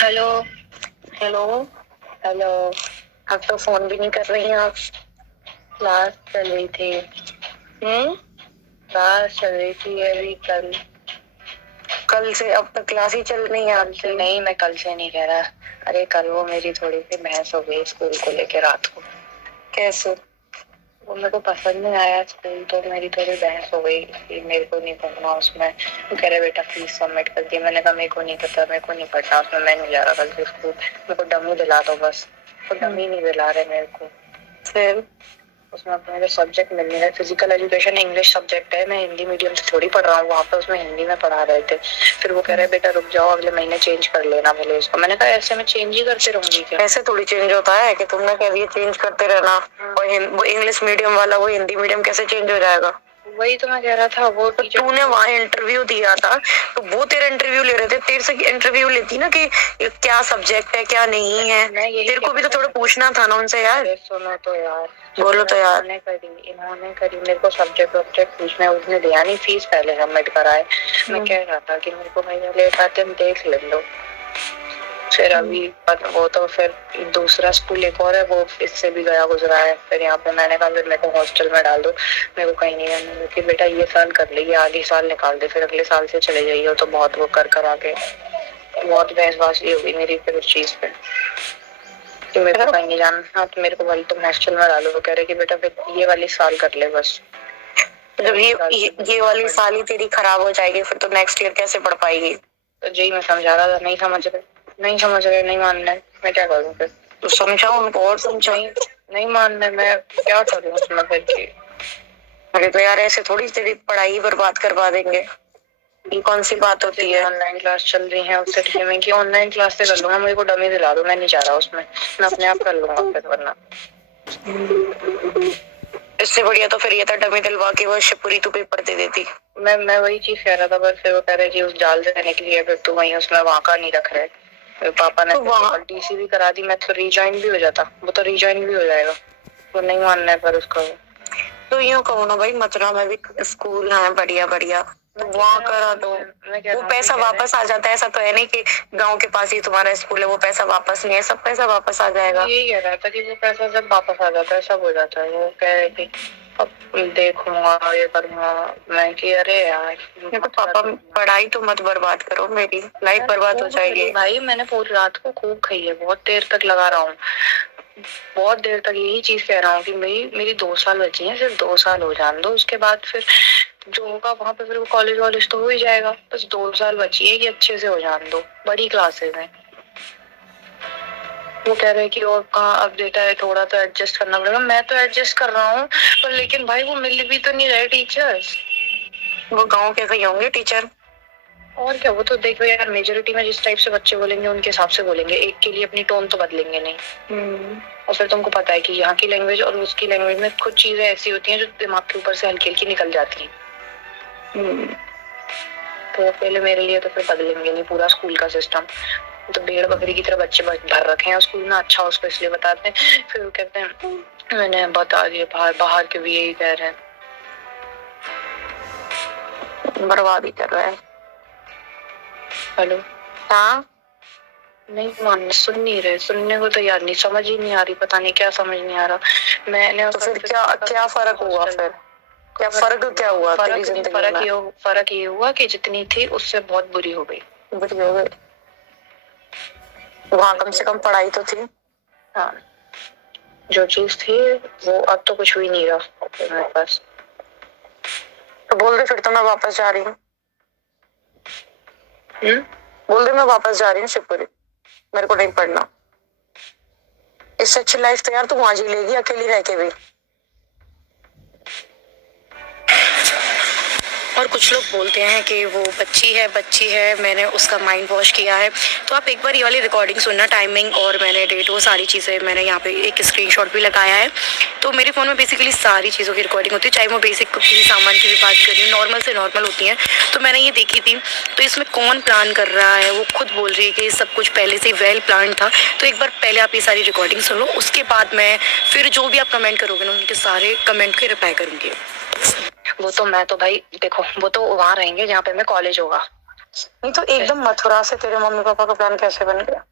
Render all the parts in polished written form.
Hello. Hello. Hello. अब तो phone भी नहीं कर रही हैं आप। क्लास चल रही थी। क्लास चल रही थी अभी कल। कल से अब तक क्लास ही चल रही है आपकी? नहीं, मैं कल से नहीं कह रहा। अरे कल वो मेरी थोड़ी सी बहस हो गई स्कूल को लेके रात को। कैसे? वो मेरे को पसंद नहीं आया स्कूल, तो मेरी थोड़ी बहस हो गई कि मेरे को नहीं पढ़ना उसमें। वो कह रहे बेटा फीस सबमिट कर दी। मैंने कहा मेरे को नहीं पता, मेरे को नहीं पढ़ना उसमें, मैं नहीं जा रहा कल से स्कूल। मेरे को डमी दिला दो बस। तो डमी नहीं दिला रहे मेरे को। फिर उसमें अपने मेरे सब्जेक्ट मिल नहीं रहे। फिजिकल एजुकेशन इंग्लिश सब्जेक्ट है, मैं हिंदी मीडियम से थोड़ी पढ़ रहा हूँ। वहाँ पे उसमें हिंदी में पढ़ा रहे थे। फिर वो कह रहे बेटा रुक जाओ, अगले महीने चेंज कर लेना बोले इसको। मैंने कहा ऐसे मैं चेंज ही करते रहूंगी क्या? ऐसे थोड़ी चेंज होता है कि तुमने कह दिया चेंज करते रहना। वो इंग्लिश मीडियम वाला वो हिंदी मीडियम कैसे चेंज हो जाएगा? वही तो मैं कह रहा था। वो तो तूने वहाँ इंटरव्यू दिया था, तो वो तेरा इंटरव्यू ले रहे थे, तेरे से इंटरव्यू लेती ना कि क्या सब्जेक्ट है क्या नहीं है। तेरे को भी तो थोड़ा पूछना था ना उनसे यार। सुनो तो यार, बोलो तो यार। इन्होंने करी मेरे को सब्जेक्ट वब्जेक्ट पूछने, उसने दिया नहीं, फीस पहले सबमिट कराए। मैं कह रहा था कि मेरे को भैया लेट आते हम देख ले लो। फिर अभी वो तो फिर दूसरा स्कूल एक और है, वो इससे भी गया गुजरा है। फिर यहाँ पे मैंने कहा फिर मेरे को हॉस्टल में डाल दो, मेरे को कहीं नहीं रहना कि बेटा ये साल कर लीजिए, आगे साल निकाल दे, फिर अगले साल से चले जाइए। तो बहुत वो कर आके बहुत बहसबाजी हो गई मेरी फिर उस चीज पे कि मेरे को कहीं नहीं जाना। हाँ तो मेरे को वाली तुम हॉस्टल में डालो। वो कह रहे कि बेटा फिर ये वाली साल कर ले बस। जब ये वाली साल ही तेरी खराब हो जाएगी, फिर तो नेक्स्ट ईयर कैसे पढ़ पाएगी? तो जी मैं समझा रहा था, नहीं समझ रहे, नहीं मानना है, मैं क्या करूँ फिर? तो समझाओ उनको और समझाओ। नहीं मानना है, मैं क्या करूँ उसमें फिर? अरे तो यार ऐसे थोड़ी तेरी पढ़ाई बर्बाद करवा देंगे। ये कौन सी बात होती है? ऑनलाइन क्लास चल रही है उससे ठीक है मैं कि ऑनलाइन क्लास से कर लूंगा, मेरे को डमी दिला दो, मैं नहीं जा रहा उसमें, मैं अपने आप कर लूंगा फिर वरना। इससे बढ़िया तो फिर ये था डमी दिलवा के वो शिवपुरी तू पेपर दे देती। मैं वही चीज कह रहा था, बस फिर वो कह रहे कि उस जाल से निकली है, फिर तू वहीं उसमें वहां का नहीं रख रहे। फिर पापा ने तो टीसी भी करा दी, मैं तो रीजॉइन भी हो जाता, वो तो रीजॉइन भी हो जाएगा। तो नहीं मानना है पर उसका। तो यूँ कहो ना भाई, मथुरा में भी स्कूल है बढ़िया बढ़िया, तो वहाँ करा दो। वो पैसा वापस आ जाता है, ऐसा तो है नहीं कि गांव के पास ही तुम्हारा स्कूल है वो पैसा वापस नहीं है, सब पैसा वापस आ जाएगा। यही कह रहा था कि वो पैसा जब वापस आ जाता है सब हो जाता है। वो कह रहे कि अब देखूंगा ये करूंगा। मैं कि अरे यार तो पापा पढ़ाई तो मत बर्बाद करो, मेरी लाइफ बर्बाद हो जाएगी। भाई मैंने पूरी रात को खूब खाई है, बहुत देर तक लगा रहा हूँ, बहुत देर तक यही चीज कह रहा हूँ कि मेरी 2 साल बची हैं, सिर्फ 2 साल हो जाने दो, उसके बाद फिर जो होगा वहां पे फिर वो कॉलेज वॉलेज तो हो ही जाएगा। बस 2 साल बची है, ये अच्छे से हो जाने दो, बड़ी क्लासेस में। वो कह रहे हैं कि और कहाँ अब बेटा है, थोड़ा तो एडजस्ट करना पड़ेगा। मैं तो एडजस्ट कर रहा हूँ पर लेकिन भाई वो मिल भी तो नहीं रहे टीचर्स। वो गाँव के सही होंगे टीचर। और क्या, वो तो देखो यार मेजोरिटी में जिस टाइप से बच्चे बोलेंगे उनके हिसाब से बोलेंगे, एक के लिए अपनी टोन तो बदलेंगे नहीं। और फिर तुमको पता है कि यहाँ की लैंग्वेज और उसकी लैंग्वेज में कुछ चीजें ऐसी होती हैं जो दिमाग के ऊपर से हल्की हल्की निकल जाती हैं। तो पहले मेरे लिए तो फिर बदलेंगे नहीं पूरा स्कूल का सिस्टम। तो भेड़ बकरी की तरह बच्चे भर रखे हैं स्कूल में, अच्छा उसको इसलिए बताते हैं, फिर वो कहते हैं मैंने बता दिया, बाहर बाहर के भी यही कह रहे हैं। बर्बाद ही कर रहा है। हेलो। हाँ नहीं मान सुन नहीं रहे, सुनने को तैयार नहीं, समझ ही नहीं आ रही, पता नहीं क्या समझ नहीं आ रहा। मैंने तो फिर क्या क्या फर्क हुआ फिर? क्या फर्क क्या हुआ तेरी जिंदगी में? फर्क ये हुआ कि जितनी थी उससे बहुत बुरी हो गई। बुरी हो गई। वहाँ कम से कम पढ़ाई तो थी। हाँ जो चीज थी वो अब तो कुछ भी नहीं रहा मेरे पास। तो बोल दे फिर तो मैं वापस जा रही हूँ। बोल दे मैं वापस जा रही हूँ शिवपुरी, मेरे को नहीं पढ़ना। इससे अच्छी लाइफ तो यार तू वहां जी लेगी अकेली रह के भी। और कुछ लोग बोलते हैं कि वो बच्ची है, मैंने उसका माइंड वॉश किया है। तो आप एक बार ये वाली रिकॉर्डिंग सुनना, टाइमिंग और मैंने डेट, वो सारी चीज़ें मैंने यहाँ पे एक स्क्रीनशॉट भी लगाया है। तो मेरे फ़ोन में बेसिकली सारी चीज़ों की रिकॉर्डिंग होती है, चाहे वो बेसिक किसी सामान की भी बात कर रही हूँ, नॉर्मल से नॉर्मल होती हैं। तो मैंने ये देखी थी। तो इसमें कौन प्लान कर रहा है, वो खुद बोल रही है कि सब कुछ पहले से वेल प्लान था। तो एक बार पहले आप ये सारी रिकॉर्डिंग सुन लो, उसके बाद मैं फिर जो भी आप कमेंट करोगे ना उनके सारे कमेंट के रिप्लाई करूँगी। वो तो मैं तो भाई देखो, वो तो वहां रहेंगे जहाँ पे मैं कॉलेज होगा, नहीं तो एकदम मथुरा से तेरे मम्मी पापा का प्लान कैसे बन गया?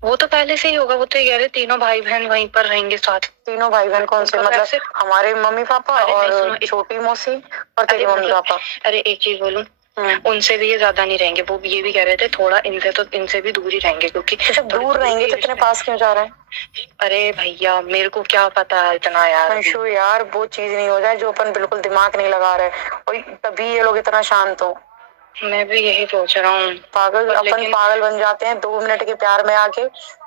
वो तो पहले से ही होगा, वो तो ये कह रहे तीनों भाई बहन वहीं पर रहेंगे साथ। तीनों भाई बहन कौन से? मतलब हमारे मम्मी पापा और छोटी मौसी और तेरे मम्मी पापा। अरे एक चीज बोलूं, उनसे भी ये ज्यादा नहीं रहेंगे, वो ये भी कह रहे थे थोड़ा इनसे भी दूर ही रहेंगे, क्योंकि जब दूर रहेंगे तो इतने पास क्यों जा रहे हैं? अरे भैया मेरे को क्या पता है इतना यार। अंशु यार वो चीज नहीं हो जाए जो अपन बिल्कुल दिमाग नहीं लगा रहे, और तभी ये लोग इतना शांत हो। मैं भी यही सोच रहा हूँ। पागल अपन पागल बन जाते हैं 2 मिनट के प्यार में आके।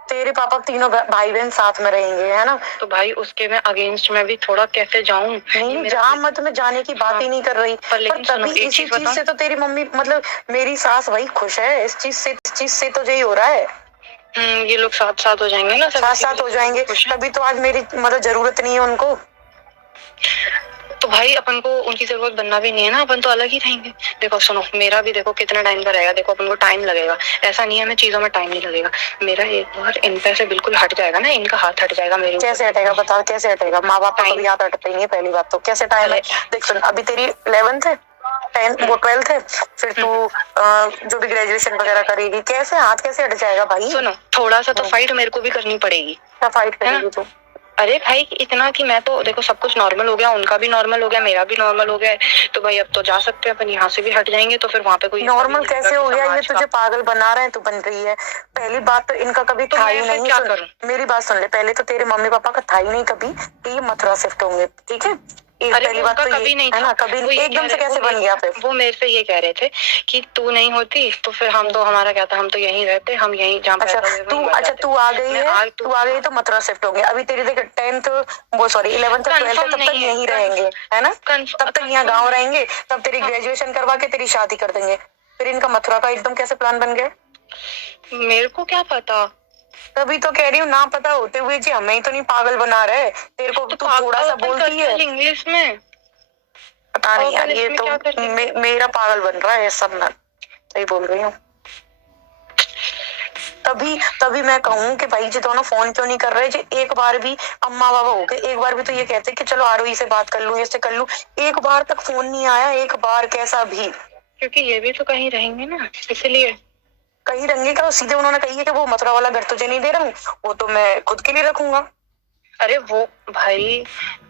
तेरे पापा तीनों भाई बहन साथ में रहेंगे, है ना? तो भाई उसके में अगेंस्ट में भी थोड़ा कैसे जाऊं? नहीं जा मत, मैं जाने की बात ही नहीं कर रही, पर तभी इसी चीज से तो तेरी मम्मी मतलब मेरी सास वही खुश है, इस चीज से तो यही हो रहा है। ये लोग साथ साथ हो जाएंगे ना, साथ साथ हो जाएंगे, तभी तो आज मेरी मतलब जरूरत नहीं है उनको। तो भाई अपन को उनकी जरूरत बनना भी नहीं है ना, अपन तो अलग ही रहेंगे। देखो सुनो, मेरा भी देखो कितना टाइम का रहेगा, देखो अपन को टाइम लगेगा, ऐसा नहीं है मैं चीजों में टाइम नहीं लगेगा। मेरा एक बार इन पे से बिल्कुल हट जाएगा ना, इनका हाथ हट जाएगा मेरे। कैसे हटेगा बता, कैसे हटेगा? माँ बाप का कभी हाथ हटता ही नहीं है, पहली बात तो। कैसे टाइम है? देख सुन, अभी तेरी 11th है, 10th वो 12th है, फिर तू जो भी ग्रेजुएशन वगैरह करेगी, कैसे हाथ कैसे हट जाएगा भाई? सुनो, थोड़ा सा तो फाइट मेरे को भी करनी पड़ेगी। क्या फाइट करेगी तू? अरे भाई इतना कि मैं तो देखो सब कुछ नॉर्मल हो गया, उनका भी नॉर्मल हो गया, मेरा भी नॉर्मल हो गया, तो भाई अब तो जा सकते हैं अपन, यहाँ से भी हट जाएंगे तो फिर वहाँ पे कोई नॉर्मल कैसे हो गया? ये तुझे पागल बना रहे हैं, तू बन रही है। पहली बात तो इनका कभी था ही नहीं। क्या करूं? मेरी बात सुन ले, पहले तो तेरे मम्मी पापा का था ही नहीं कभी कि ये मथुरा शिफ्ट होंगे, ठीक है? पहली बात तो कभी नहीं था, कभी एकदम से कैसे बन गया? फिर वो मेरे से ये कह रहे थे कि तू नहीं होती तो फिर हम तो, हमारा क्या था, हम तो यहीं रहते, हम यहीं जहाँ। अच्छा तू आ गई है, तू आ गई तो मथुरा शिफ्ट होंगे। अभी तेरी देख 10th वो सॉरी 11th 12th तब तक यहीं रहेंगे, है ना? तब तक यहाँ गाँव रहेंगे, तब तेरी ग्रेजुएशन करवा के तेरी शादी कर देंगे। फिर इनका मथुरा का एकदम कैसे प्लान बन गया? मेरे को क्या पता, तभी तो कह रही हूँ, ना पता होते हुए जी हमें ही तो नहीं पागल बना रहे। तेरे को तो थोड़ा सा बोलती है इंग्लिश में, पता नहीं यार, ये तो मेरा पागल बन रहा है सब। मैं सही बोल रही हूँ। तभी तभी मैं कहूँ कि भाई जी दोनों फोन क्यों नहीं कर रहे जी? एक बार भी अम्मा बाबा हो गए, एक बार भी तो ये कहते कि चलो आरोही से बात कर लूं, इससे कर लूं, एक बार तक फोन नहीं आया, एक बार कैसा भी। क्योंकि ये भी तो कहीं रहेंगे ना, इसलिए। कहीं रहेंगे क्या? सीधे उन्होंने कही है कि वो मथुरा वाला घर तुझे नहीं दे रहा हूँ, वो तो मैं खुद के लिए रखूंगा। अरे वो भाई,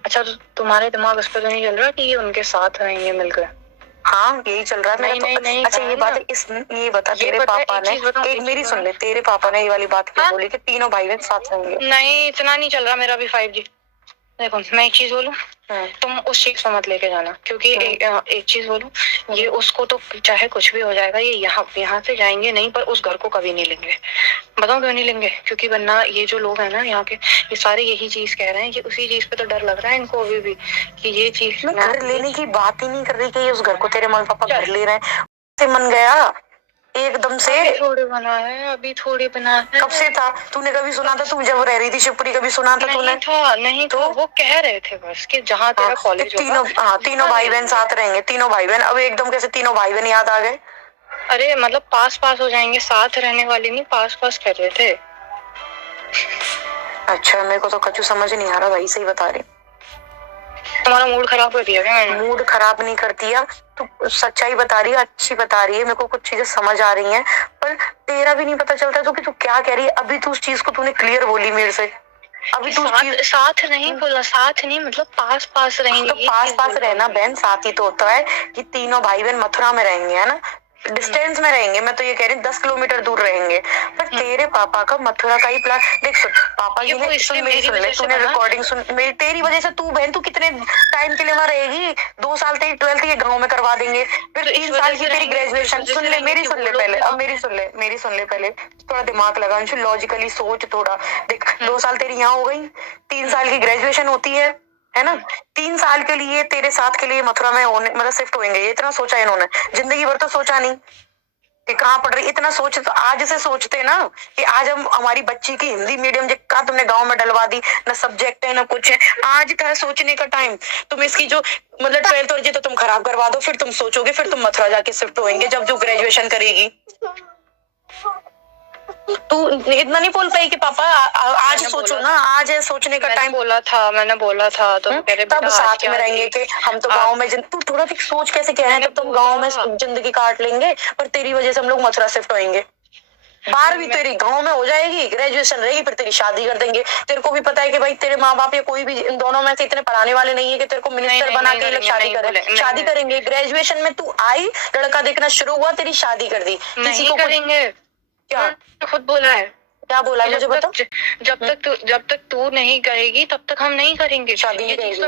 अच्छा तो तुम्हारे दिमाग उस पर तो नहीं चल रहा कि ये उनके साथ रहेंगे मिलकर? हाँ यही चल रहा है मेरा तो। नहीं, अच्छा ये बात ये बता, तेरे पापा ने एक मेरी सुन ले, तेरे पापा ने ये वाली बात क्यों बोली कि तीनों भाई बहन साथ रहेंगे? नहीं इतना नहीं चल रहा मेरा भी 5G। देखो मैं एक चीज बोलूं, तुम उस चीज को मत लेके जाना, क्योंकि एक चीज बोलूं, ये उसको तो चाहे कुछ भी हो जाएगा, ये यहाँ से जाएंगे नहीं, पर उस घर को कभी नहीं लेंगे। बताओ क्यों नहीं लेंगे? क्योंकि वरना ये जो लोग हैं ना यहाँ के, ये सारे यही चीज कह रहे हैं कि उसी चीज पे तो डर लग रहा है इनको अभी भी, कि ये चीज। मैं घर लेने की बात ही नहीं कर रही कि ये उस घर को तेरे मम्मी पापा घर ले रहे हैं, मन गया एकदम से। अभी थोड़ी बना है, अभी थोड़ी बना है। कब से था? तूने कभी सुना था? तू जब रह रही थी शिवपुरी कभी सुना था तूने? नहीं तो वो कह रहे थे बस कि जहाँ तेरा कॉलेज होगा तीनों भाई बहन साथ रहेंगे, तीनों भाई बहन। अब एकदम कैसे तीनों भाई बहन याद आ गए? अरे मतलब पास पास हो जाएंगे, साथ रहने वाली नहीं, पास पास कर रहे थे। अच्छा मेरे को तो कछु समझ नहीं आ रहा भाई, सही बता रही। तुम्हारा मूड खराब कर दिया क्या मैंने? मूड खराब नहीं कर दिया, तू सच्चाई बता रही है, अच्छी बता रही है, मेरे को कुछ चीजें समझ आ रही हैं, पर तेरा भी नहीं पता चलता तो कि तू क्या कह रही है। अभी तू उस चीज को तूने क्लियर बोली मेरे से, अभी तू साथ नहीं बोला, साथ नहीं मतलब पास पास रहेंगे। तो पास पास रहना बहन साथ ही तो होता है कि तीनों भाई बहन मथुरा में रहेंगे, है ना? डिस्टेंस में रहेंगे, मैं तो ये कह रही हूँ 10 किलोमीटर दूर रहेंगे, पर तेरे पापा का मथुरा का ही प्लान देख। सुन पापा जी ने सुन तूने रिकॉर्डिंग सुन मेरी, तेरी वजह से तू बहन तू कितने टाइम के लिए वहां रहेगी? 2 साल तेरी 12th ये गाँव में करवा देंगे, फिर 3 साल की तेरी ग्रेजुएशन। सुन ले मेरी, सुन ले पहले, अब मेरी सुन ले पहले, थोड़ा दिमाग लगा, लॉजिकली सोच थोड़ा। देख 2 साल तेरी यहाँ हो गई, 3 साल की ग्रेजुएशन होती है ना? 3 साल के लिए तेरे साथ के लिए मथुरा में होने मतलब शिफ्ट होंगे, ये इतना सोचा इन्होंने? जिंदगी भर तो सोचा नहीं कि कहाँ पढ़ रही, इतना सोच तो आज से सोचते ना कि आज हम हमारी बच्ची की हिंदी मीडियम कहाँ तुमने गांव में डलवा दी, ना सब्जेक्ट है ना कुछ है। आज था सोचने का टाइम। तुम इसकी जो मतलब 12th और तो तुम खराब करवा दो, फिर तुम सोचोगे, फिर तुम मथुरा जाके शिफ्ट होंगे जब जो ग्रेजुएशन करेगी। तू इतना नहीं बोल पाई कि पापा आज सोचो ना, आज है सोचने का टाइम। मैंने बोला था तो तब साथ में रहेंगे कि हम तो गांव में तू थोड़ा भी सोच कैसे कह रहे हैं, तब तुम गांव में जिंदगी काट लेंगे पर तेरी वजह से हम लोग मथुरा शिफ्ट होंगे। 12वीं तेरी गांव में हो जाएगी, ग्रेजुएशन रहेगी, फिर तेरी शादी कर देंगे। तेरे को भी पता है कि भाई तेरे माँ बाप या कोई भी इन दोनों में से इतने पढ़ाने वाले नहीं है कि तेरे को मिनिस्टर बना के शादी करें। शादी करेंगे, ग्रेजुएशन में तू आई, लड़का देखना शुरू हुआ, तेरी शादी कर दी। किसी को करेंगे क्या? खुद बोला है। क्या बोला मुझे बता। जब तक तू नहीं करेगी तब तक हम नहीं करेंगे शादी। ये चीज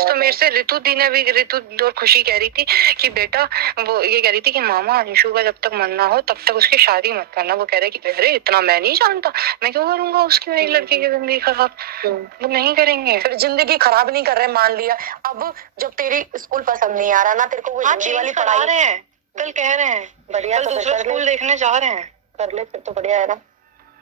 तो मेरे से ऋतु दी ने भी, ऋतु और खुशी कह रही थी कि बेटा, वो ये कह रही थी कि मामा अंशु का जब तक मन ना हो तब तक उसकी शादी मत करना। वो कह रहे कि अरे इतना मैं नहीं जानता, मैं क्यों करूंगा उसकी, मेरी लड़की की जिंदगी खराब। वो नहीं करेंगे। फिर जिंदगी खराब नहीं कर रहे, मान लिया। अब जब तेरी स्कूल पसंद नहीं आ रहा ना तेरे को, वो हिंदी वाली पढ़ा रहे हैं, कल कह रहे हैं बढ़िया, तो दूसरा स्कूल देखने जा रहे हैं, कर ले फिर तो बढ़िया है ना।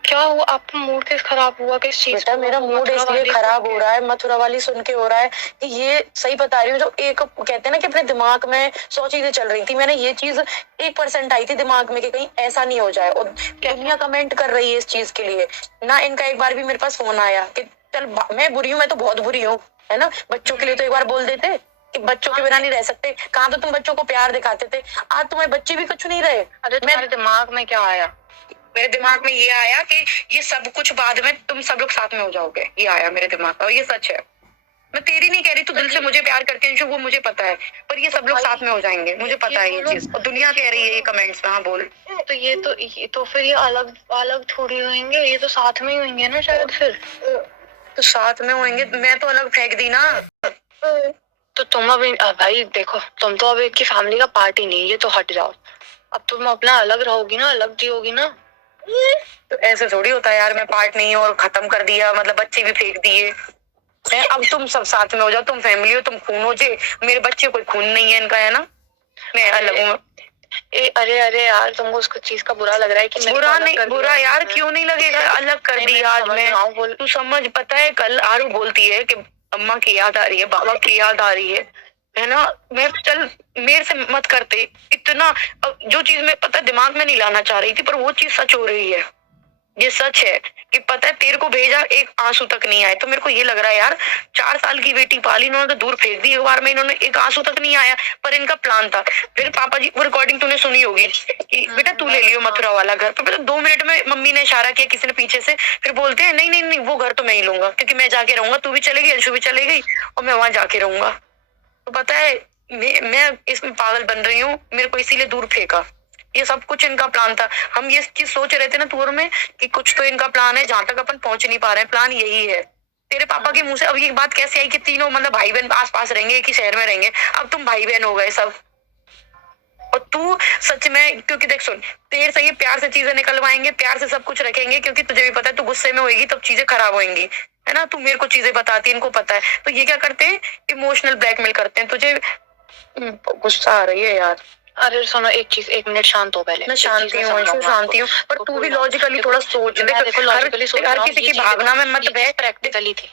क्या हुआ आपका मूड किस खराब हुआ, किस चीज? बेटा मेरा मूड इसलिए खराब हो रहा है, मथुरा वाली सुन के हो रहा है कि ये सही बता रही हूँ। जो एक कहते हैं ना कि अपने दिमाग में 100 चीजें चल रही थी, मैंने ये चीज 1% आई थी दिमाग में कि कहीं ऐसा नहीं हो जाए। और दुनिया कमेंट कर रही है इस चीज के लिए ना। इनका एक बार भी मेरे पास फोन आया कि चल मैं बुरी हूँ, मैं तो बहुत बुरी हूँ, है ना। बच्चों के लिए तो एक बार बोल देते कि बच्चों के बिना नहीं रह सकते। कहाँ तो तुम बच्चों को प्यार दिखाते थे, आज तुम्हारे बच्चे भी कुछ नहीं रहे। अरे मेरे दिमाग में क्या आया? मेरे दिमाग में ये आया कि ये सब कुछ बाद में तुम सब लोग साथ में हो जाओगे, ये आया मेरे दिमाग में। और ये सच है, मैं तेरी नहीं कह रही, तू दिल से मुझे प्यार करती है वो मुझे पता है, पर ये सब लोग साथ में हो जाएंगे, मुझे पता है ये चीज। और दुनिया कह रही है ये कमेंट्स में। हाँ बोल। तो ये तो फिर ये अलग अलग थोड़ी होंगे, ये तो साथ में ही होंगे ना शायद। फिर तो साथ में होंगे, मैं तो अलग फेंक दी ना। तो तुम अभी भाई देखो, तुम तो अब एक की फैमिली का पार्ट ही नहीं, ये तो हट जाओ। अब तुम अपना अलग रहोगी ना, अलग जियोगी ना। तो ऐसे थोड़ी होता है यार, मैं पार्ट नहीं हूँ और खत्म कर दिया, मतलब बच्चे भी फेंक दिए। अब तुम सब साथ में हो जाओ, तुम फैमिली हो, तुम खून हो। जे मेरे बच्चे कोई खून नहीं है इनका, है ना। मैं अलग हूँ। अरे यार तुमको उसको चीज का बुरा लग रहा है कि बुरा नहीं, बुरा यार क्यों नहीं लगेगा, अलग कर दिया आज मैं। तू समझ, पता है कल आरू बोलती है कि अम्मा की याद आ रही है, बाबा की याद आ रही है ना। मैं चल मेरे से मत करते इतना। जो चीज मैं पता दिमाग में नहीं लाना चाह रही थी, पर वो चीज सच हो रही है। ये सच है कि पता है तेरे को भेजा, एक आंसू तक नहीं आए। तो मेरे को ये लग रहा है यार, 4 साल की बेटी पाली, इन्होंने तो दूर फेंक दी एक बार में, इन्होंने एक आंसू तक नहीं आया। पर इनका प्लान था। फिर पापा जी, वो रिकॉर्डिंग तूने सुनी होगी कि बेटा तू ले लियो मथुरा वाला घर। तो पता 2 मिनट में मम्मी ने इशारा किया किसी ने पीछे से, फिर बोलते हैं नहीं नहीं नहीं, वो घर तो मैं ही लूंगा, क्योंकि मैं जाके रहूंगा, तू भी चलेगी, अंशु भी चले गई, और मैं वहां जाके रहूंगा। तो पता है मैं इसमें पागल बन रही हूँ, मेरे को इसीलिए दूर फेंका। ये सब कुछ इनका प्लान था। हम ये चीज सोच रहे थे ना टूर में कि कुछ तो इनका प्लान है, जहां तक अपन पहुंच नहीं पा रहे हैं, प्लान यही है। तेरे पापा के मुंह से अब ये बात कैसे आई कि तीनों मतलब भाई बहन आस पास रहेंगे, एक ही शहर में रहेंगे। अब तुम भाई बहन हो गए सब, और तू सच में, क्योंकि देख सुन, तेरे से ये प्यार से चीजें निकलवाएंगे, प्यार से सब कुछ रखेंगे, क्योंकि तुझे भी पता है तू गुस्से में होगी तब चीजें खराब होंगी, है ना। तू मेरे को चीजें बताती है, इनको पता है। तो ये क्या करते हैं, इमोशनल ब्लैकमेल करते हैं तुझे। गुस्सा आ रही है यार। अरे सुनो, एक मिनट शांत हो पहले। मैं शांति हूँ, शांति हूँ, पर तू भी लॉजिकली थोड़ा सोच। देखो लॉजिकली सोच, हर किसी की भावना में मत बह। प्रैक्टिकली थी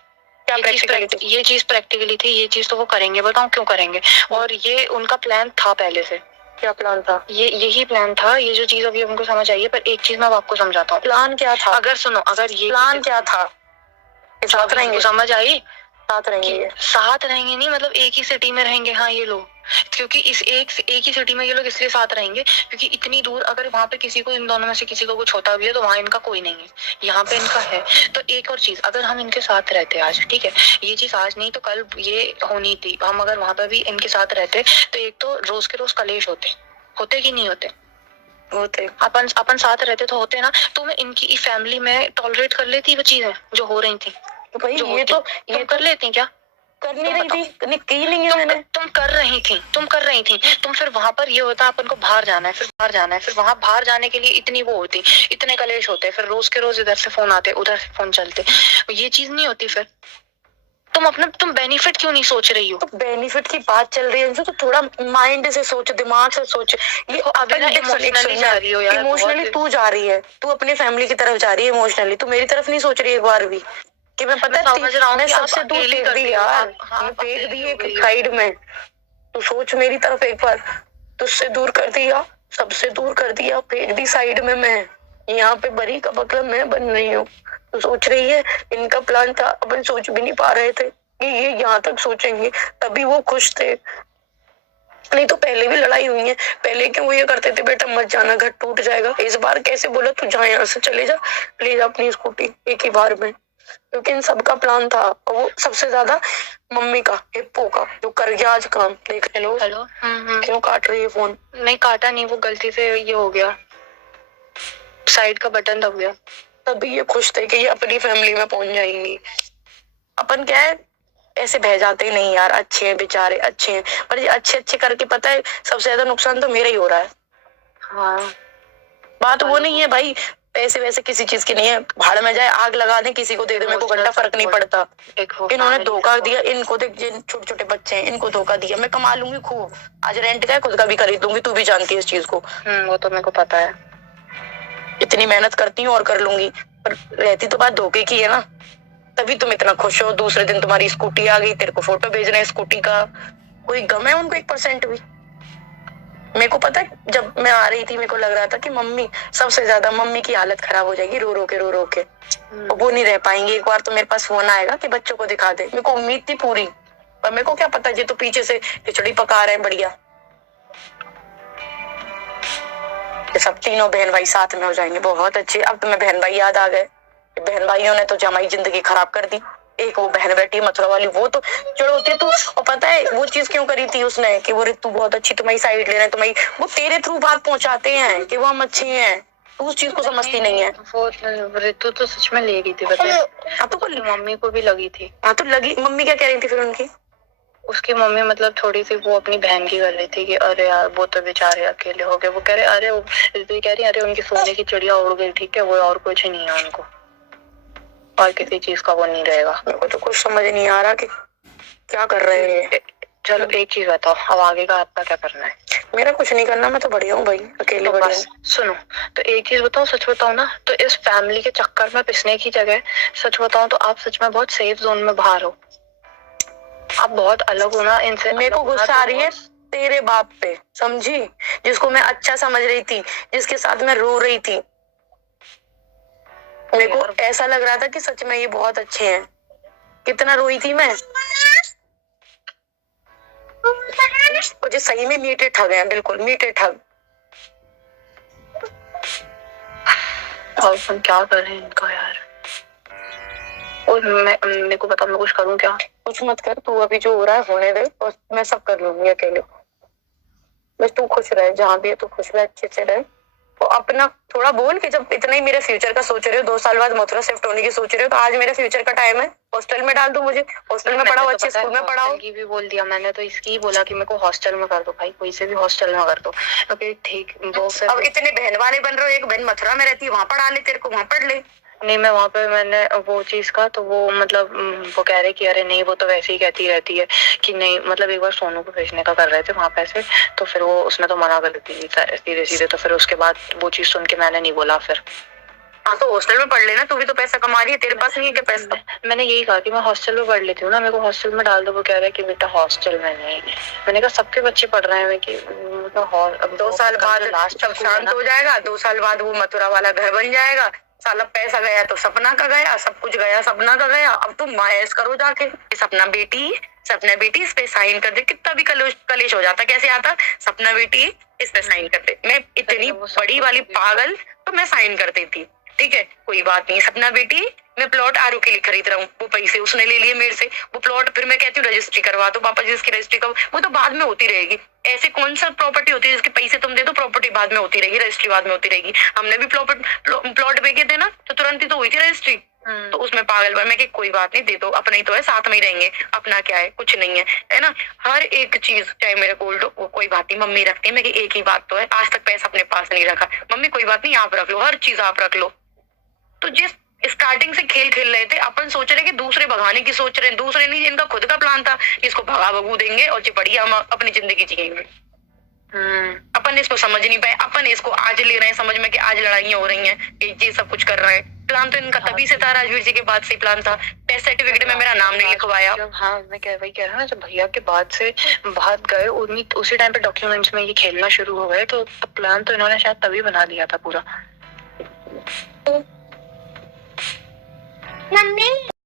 क्या? ये चीज प्रैक्टिकली थी, ये चीज तो वो करेंगे, बताओ क्यों करेंगे। और ये उनका प्लान था पहले से। क्या प्लान था? ये यही प्लान था। ये जो चीज अभी हमको समझ आई है, पर एक चीज मैं आपको समझाता हूँ। प्लान क्या था? अगर सुनो, अगर ये प्लान क्या था, साथ रहेंगे, समझ आई? साथ रहेंगे, साथ रहेंगे नहीं मतलब एक ही सिटी में रहेंगे। हाँ ये लोग, क्योंकि इस एक ही सिटी में ये लोग इसलिए साथ रहेंगे क्योंकि इतनी दूर अगर वहां पे किसी को, इन दोनों में से किसी को कुछ होता भी है तो वहां इनका कोई नहीं है, यहाँ पे इनका है। तो एक और चीज, अगर हम इनके साथ रहते आज, ठीक है, ये चीज आज नहीं तो कल ये होनी थी। हम अगर वहां पे भी इनके साथ रहते तो एक तो रोज के रोज कलेश होते कि नहीं होते? होते। अपन साथ रहते तो होते ना। तो मैं इनकी फैमिली में टॉलरेट कर लेती वो चीजें जो हो रही थी। तो भाई ये कर लेती क्या? कर नहीं रही थी, की नहीं है मैंने। तुम कर रही थी। तुम फिर वहां पर ये होता अपन को बाहर जाना है, फिर वहां बाहर जाने के लिए इतनी वो होती, इतने कलेश होते, फिर रोज के रोज इधर से फोन आते, उधर से फोन चलते, ये चीज नहीं होती। फिर तुम बेनिफिट क्यों नहीं सोच रही हो? तो बेनिफिट की बात चल रही है तो थोड़ा माइंड से सोच, दिमाग से सोच। ये अगर इमोशनली जा रही हो यार, इमोशनली तू जा रही है, तू अपनी फैमिली की तरफ जा रही है इमोशनली, तू मेरी तरफ नहीं सोच रही एक बार भी कि मैं पता है मैं सबसे दूर फेंक दी यार, मैं फेंक दी एक साइड में। तू सोच मेरी तरफ एक बार, तुझसे दूर कर दिया, सबसे दूर कर दिया, फेंक दी साइड में मैं। यहाँ पे बरी का बकरा मैं बन रही हूँ। तो सोच रही है इनका प्लान था, अपन सोच भी नहीं पा रहे थे कि ये यहाँ तक सोचेंगे, तभी वो खुश थे। नहीं तो पहले भी लड़ाई हुई है। पहले क्यों वो ये करते थे, बेटा मत जाना घर टूट जाएगा। इस बार कैसे बोला तू जा यहाँ से, चले जा, ले जा अपनी स्कूटी एक ही बार में। क्योंकि इन सबका प्लान था, और वो सबसे ज्यादा मम्मी का, हिप्पो का, जो कर गया आज काम। देख हेलो हेलो। क्यों काट रही है फोन? नहीं काटा नहीं, वो गलती से ये हो गया, साइड का बटन दब गया। तभी ये खुश थे कि ये अपनी फैमिली में पहुंच जाएंगी। अपन क्या है, ऐसे बह जाते ही नहीं यार, अच्छे हैं बेचारे, अच्छे हैं, पर ये अच्छे अच्छे करके पता है सबसे ज्यादा नुकसान तो मेरा ही हो रहा है। हाँ बात वो नहीं है भाई, पैसे वैसे किसी चीज की नहीं है, भाड़ में जाए आग लगा दे किसी को दे दे, मेरे को घंटा फर्क नहीं पड़ता। इन्होंने धोखा दिया, इनको देख जिन छोटे छोटे बच्चे हैं इनको धोखा दिया। मैं कमा लूंगी खूब, आज रेंट का है खुद का भी खरीद लूंगी, तू भी जानती है इस चीज को। वो तो मेरे को पता है, इतनी मेहनत करती हूँ और कर लूंगी, पर रहती तो बात धोखे की है ना। तभी तुम इतना खुश हो, दूसरे दिन तुम्हारी स्कूटी आ गई, तेरे को फोटो भेज रहे हैं स्कूटी का। कोई गम है उनको 1% भी? मेरे को पता है, जब मैं आ रही थी मेरे को लग रहा था कि मम्मी, सबसे ज्यादा मम्मी की हालत खराब हो जाएगी रो रो के। वो नहीं रह पाएंगे। एक बार तो मेरे पास फोन आएगा कि बच्चों को दिखा दे, मेरे को उम्मीद थी पूरी, पर मेरे को क्या पता जी तो पीछे से खिचड़ी पका रहे हैं बढ़िया। सब तीनों बहन भाई साथ में हो जाएंगे, बहुत अच्छे। अब तुम्हें बहन भाई याद आ गए? बहन भाइयों ने तो जमाई जिंदगी खराब कर दी। एक वो बहन बेटी मथुरा वाली, वो तो चिढ़ोती तू। और पता है वो चीज क्यों करी थी उसने, कि वो रितु बहुत अच्छी, तुम्हारी साइड ले रहे हैं, तुम्हारी, वो तेरे थ्रू बात पहुंचाते हैं कि वो हम अच्छे हैं, तू उस चीज को समझती नहीं है। वो रितु तो सच में ले रही थी, पता है। हाँ तो मम्मी को भी लगी थी। हाँ तो लगी, मम्मी क्या कह रही थी फिर उनकी? उसकी मम्मी मतलब थोड़ी सी वो अपनी बहन की कर रही थी कि अरे यार वो तो बेचारे अकेले हो गए। वो कह रहे अरे, वो रितु कह रही अरे उनकी सोने की चिड़िया उड़ गई, ठीक है, वो और कुछ नहीं है उनको, और किसी चीज का वो नहीं रहेगा। मेरे को तो कुछ समझ नहीं आ रहा कि क्या कर रहे हैं। चलो एक चीज बताओ, अब आगे का आपका क्या करना है? मेरा कुछ नहीं करना, मैं तो बढ़िया हूँ भाई, अकेले तो बस सुनो, तो एक चीज बताओ, सच बताओ ना, तो इस फैमिली के चक्कर में पिसने की जगह सच बताओ तो आप सच में बहुत सेफ जोन में बाहर हो। आप बहुत अलग हो ना इनसे। मेरे को गुस्सा आ रही है तेरे बाप पे, समझी, जिसको मैं अच्छा समझ रही थी, जिसके साथ मैं रो रही थी। मेरे को ऐसा लग रहा था कि सच में ये बहुत अच्छे हैं। कितना रोई थी मैं। मुझे सही में मीठे ठग हैं, बिल्कुल मीठे ठग। और हम क्या कर रहे हैं इनका यार। और मेरे को पता, मैं कुछ करूं क्या? कुछ मत कर तू, अभी जो हो रहा है होने दे, और मैं सब कर लूंगी अकेले। बस तू खुश रहे, जहाँ भी है तू खुश रहे, अच्छे से रहे। तो अपना थोड़ा बोल कि जब इतना ही मेरे फ्यूचर का सोच रहे हो, 2 साल बाद मथुरा शिफ्ट होने की सोच रहे हो, तो आज मेरे फ्यूचर का टाइम है, हॉस्टल में डाल दो मुझे, हॉस्टल में पढ़ाओ, अच्छे स्कूल में पढ़ाओ। की भी बोल दिया मैंने, तो इसकी बोला कि मेरे को हॉस्टल में कर दो भाई, कोई से भी हॉस्टल में कर दो। ओके ठीक, वो अब इतने बहन वाले बन रहे हो, एक बहन मथुरा में रहती है, वहां पढ़ा ले, तेरे को वहां पढ़ ले। नहीं मैं वहां पे मैंने वो चीज का तो वो मतलब वो कह रहे कि अरे नहीं वो तो वैसे ही कहती रहती है कि नहीं, मतलब एक बार सोनू को भेजने का कर रहे थे वहां पैसे, तो फिर वो उसने तो मना कर दी सीधे सीधे। तो फिर उसके बाद वो चीज सुन के मैंने नहीं बोला फिर। हाँ तो हॉस्टल में पढ़ लेना, तू भी तो पैसा कमा रही है, तेरे पास नहीं है क्या पैसा? मैंने यही कहा कि मैं हॉस्टल में पढ़ लेती हूँ ना, मेरे को हॉस्टल में डाल दो। वो कह रहा है कि बेटा हॉस्टल में नहीं। मैंने कहा सबके बच्चे पढ़ रहे हैं कि अब 2 साल बाद लास्ट शांत हो जाएगा, 2 साल बाद वो मथुरा वाला घर बन जाएगा। साला पैसा गया तो सपना का गया, सब कुछ गया सपना का गया। अब तुम मायस करो जाके, सपना बेटी, सपना बेटी इस पे साइन कर दे। कितना भी कलेश हो जाता, कैसे आता, सपना बेटी इस पे साइन कर दे। मैं इतनी बड़ी वाली पागल, तो मैं साइन कर देती, ठीक है कोई बात नहीं। सपना बेटी मैं प्लॉट आरू के लिए खरीद रहा हूँ, वो पैसे उसने ले लिए मेरे से, वो प्लॉट फिर मैं कहती हूँ रजिस्ट्री करवा दो, पापा जी इसकी रजिस्ट्री करो, वो तो बाद में होती रहेगी। ऐसे कौन सा प्रॉपर्टी होती है जिसके पैसे तुम दे दो, प्रॉपर्टी बाद में होती रहेगी, रजिस्ट्री बाद में होती रहेगी। हमने भी प्लॉट बेचे थे ना, तो तुरंत ही तो हुई थी रजिस्ट्री। तो उसमें पागल बन, मैं कि कोई बात नहीं, दे दो, अपना ही तो है, साथ में ही रहेंगे, अपना क्या है, कुछ नहीं है ना। हर एक चीज चाहे मेरे गोल्ड हो, कोई बात नहीं, मम्मी रखती है। मैं कि एक ही बात तो है, आज तक पैसा अपने पास नहीं रखा, मम्मी कोई बात नहीं आप रख लो, हर चीज आप रख लो। तो जिस स्टार्टिंग से खेल खेल रहे थे, अपन सोच रहे कि दूसरे भगाने की सोच रहे हैं, दूसरे नहीं, इनका खुद का प्लान था, इसको भगा भगू देंगे और चिपड़िया हम अपनी जिंदगी जिएंगे। अपन इसको समझ नहीं पाए, अपन इसको आज ले रहे हैं समझ में कि आज लड़ाइयां हो रही हैं, ये सब कुछ कर रहे हैं। प्लान तो इनका तभी से था, राजवीर जी के बाद से प्लान था। डेथ सर्टिफिकेट में मेरा नाम नहीं लिखवाया। हाँ मैं वही कह रहा हूँ, जब भैया के बाद से बात गए उसी टाइम पे डॉक्यूमेंट्स में ये खेलना शुरू हो गए, तो प्लान तो इन्होंने शायद तभी बना दिया था पूरा। मम्मी